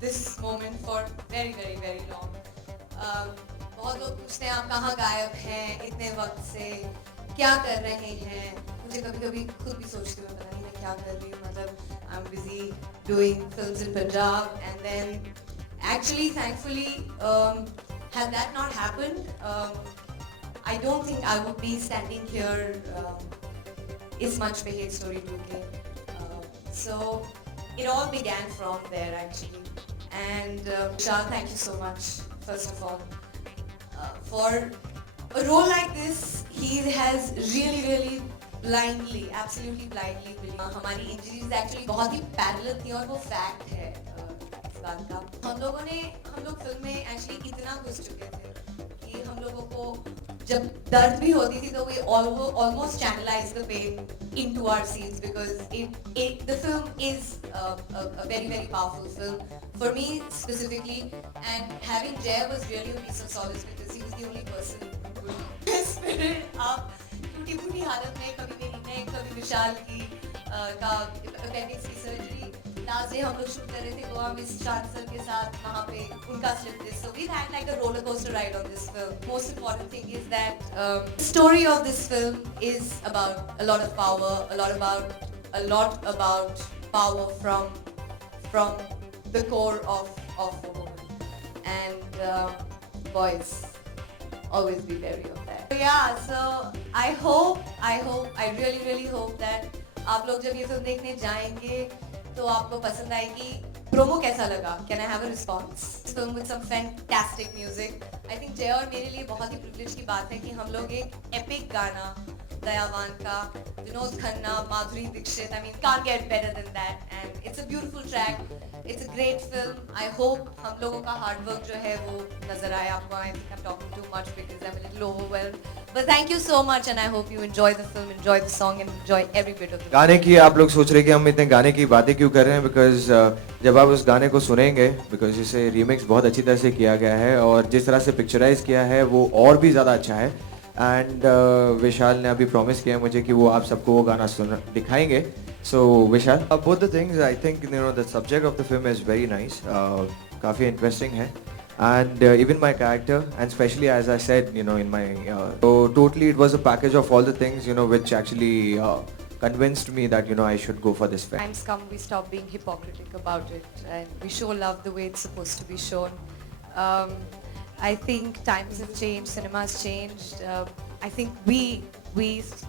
this moment for very long. बहुत लोग पूछते हैं आप कहाँ गायब हैं इतने वक्त से, क्या कर रहे हैं. मुझे कभी खुद भी सोचती हूँ पता नहीं मैं क्या कर रही हूँ. मतलब I'm busy doing films in Punjab, and then actually thankfully had that not happened, I don't think I would be standing here is much पे hate story 2K. So it all began from there actually. And Shah, thank you so much first of all for a role like this. He has really blindly, absolutely blindly believed. हमारी injuries actually बहुत ही parallel थी और वो fact है इस बात का. हम लोग फिल्म में actually इतना घुस चुके थे कि हम लोगों को जब दर्द भी होती थी तो we almost channelize the pain into our scenes because the film is a very powerful film for me specifically, and having Jay was really a piece of solace because he was the only person who could spirit up टूटी फूटी हालत में. कभी मेरी नेक, कभी विशाल की का appendix की सर्जरी. लास्ट डे हम लोग शूट कर रहे थे गोवा में शान सर के साथ, वहाँ पे उनका slip disc. So we've had like a roller coaster ride on this film. Most important thing is that the story of this film is about a lot of power, a lot about power from the core of a woman. And boys, always be wary of that. So yeah, so I really hope that आप लोग जब ये film देखने जाएंगे तो आपको पसंद आएगी. प्रोमो कैसा लगा? Can I have a response? This film with some fantastic music. I think जय और मेरे लिए बहुत ही privilege की बात है कि हम लोग एक epic गाना दयावान का, Vinod Khanna, Madhuri Dixit, I mean can't get better than that, and it's a beautiful track. It's a great film. I hope हम लोगों का hard work जो है वो नजर आए आपको. I think I'm talking too much because I'm a little overwhelmed. But thank you so much, and I hope you enjoy the film, enjoy the song, and enjoy every bit of it. गाने की आप लोग सोच रहे कि हम इतने गाने की बातें क्यों कर रहे हैं, बिकॉज जब आप उस गाने को सुनेंगे, बिकॉज इसे रीमिक्स बहुत अच्छी तरह से किया गया है और जिस तरह से पिक्चराइज किया है वो और भी ज़्यादा अच्छा है. एंड विशाल ने अभी प्रॉमिस किया है मुझे कि वो आप सबको वो गाना दिखाएंगे. So Vishal, both the things, I think you know the subject of the film is very nice, काफ़ी इंटरेस्टिंग है. And even my character, and especially as I said, you know, in my so totally it was a package of all the things, you know, which actually convinced me that, you know, I should go for this film. Times come we stop being hypocritic about it and we show love the way it's supposed to be shown. I think times have changed, cinema has changed. I think we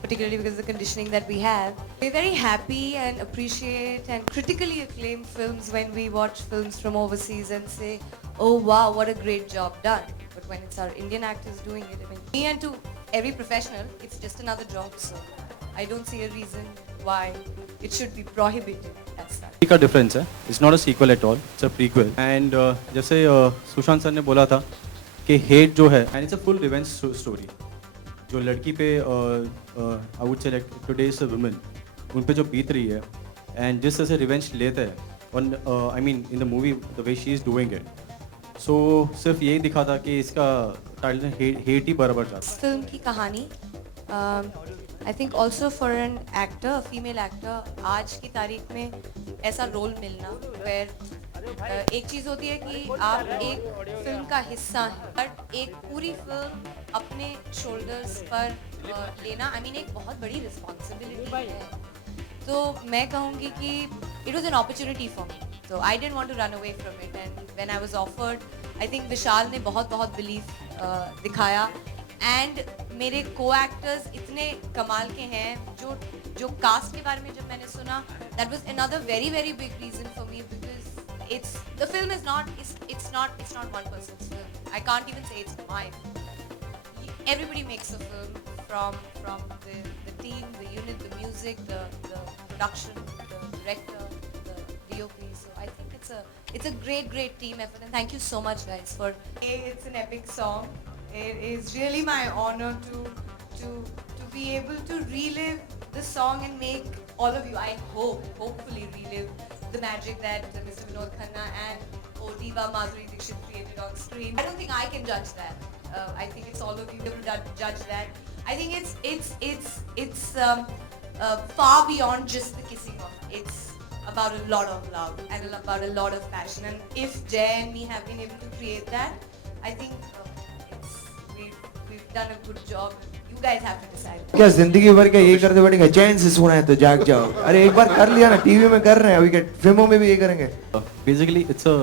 particularly because of the conditioning that we have, we're very happy and appreciate and critically acclaim films when we watch films from overseas and say, oh wow, what a great job done. But when it's our Indian actors doing it, I mean, me and to every professional, it's just another job. So I don't see a reason why it should be prohibited as such. का difference है. It's not a sequel at all, it's a prequel. And जैसे Sushant sir ने बोला था कि hate जो है, and it's a full revenge story. जो लड़की पे I would say like today's women उन पे जो बीत रही है एंड जिस तरह से रिवेंज लेते हैं और I mean in the movie the way she is doing it. So सिर्फ यही दिखा था कि इसका टाइटल हेट ही बराबर चाहता है. फिल्म की कहानी I think also for an actor, female actor, आज की तारीख में ऐसा रोल मिलना वेयर एक चीज़ होती है कि आप एक फिल्म का हिस्सा हैं, बट एक पूरी फिल्म अपने शोल्डर्स पर लेना, आई मीन एक बहुत बड़ी रिस्पॉन्सिबिलिटी है. तो मैं कहूँगी कि it was an opportunity for me, so I didn't want to run away from it. And when I was offered, I think विशाल ने बहुत बिलीफ दिखाया. एंड मेरे co-actors इतने कमाल के हैं. जो कास्ट के बारे में जब मैंने सुना, that was another very big reason for me because the film is not, it's not one person's film. I can't even say it's mine. Everybody makes a film from the team, the unit, the music, the production, the director, the DOP. So I think it's a great team effort, and thank you so much guys for. It's an epic song. It is really my honor to be able to relive the song and make all of you, I hopefully relive the magic that Mr. Vinod Khanna and Diva Madhuri Dixit created on screen. I don't think I can judge that. I think it's all of you able to judge that. I think it's far beyond just the kissing off. It's about a lot of love and about a lot of passion. And if Jay and me have been able to create that, I think we've done a good job. You guys have to decide. क्या जिंदगी भर क्या यही करते बैठेंगे? चैन से सोना है तो जाग जाओ। अरे एक बार कर लिया ना, टीवी में कर रहे हैं, अभी क्या फिल्मों में भी यही करेंगे? Basically, it's a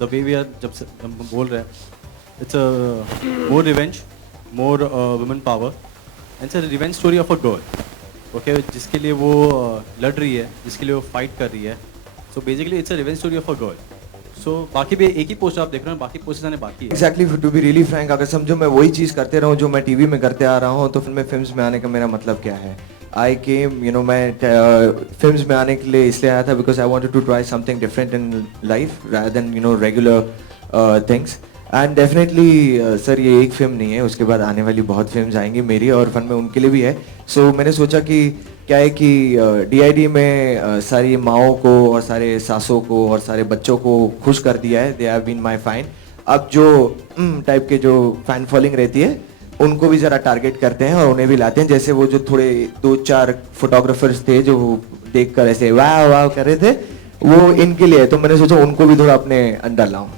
the way we are जब से हम बोल रहे हैं, it's a more revenge, more women power, and it's a revenge story of a girl. Okay, जिसके लिए वो लड़ रही है, जिसके लिए वो फाइट कर रही है. So basically, it's a revenge story of a girl. So बाकी भी एक ही पोस्ट आप देख रहे हैं, बाकी पोस्ट आने बाकी है. Exactly, to be really frank, अगर समझो मैं वही चीज़ करते रहूँ जो मैं टीवी में करते आ रहा हूँ, तो फिर मैं फिल्म्स में आने का मेरा मतलब क्या है? I came, मैं फिल्म्स में आने के लिए इसलिए आया था because I wanted to try something different in life rather than regular things. And definitely sir ये एक फिल्म नहीं है, उसके बाद आने वाली बहुत फिल्म्स आएंगी मेरी और फन में उनके लिए भी है. सो मैंने सोचा कि क्या है कि DID में सारी माओं को और सारे सासों को और सारे बच्चों को खुश कर दिया है. They have been my fine. अब जो टाइप के जो फैन फॉलोइंग रहती है उनको भी ज़रा टारगेट करते हैं और उन्हें भी लाते हैं. जैसे वो जो थोड़े 2-4 फोटोग्राफर्स थे जो देख कर ऐसे वाह वाह कर रहे थे, वो इनके लिए है. तो मैंने सोचा उनको भी थोड़ा अपने अंडर लाऊं.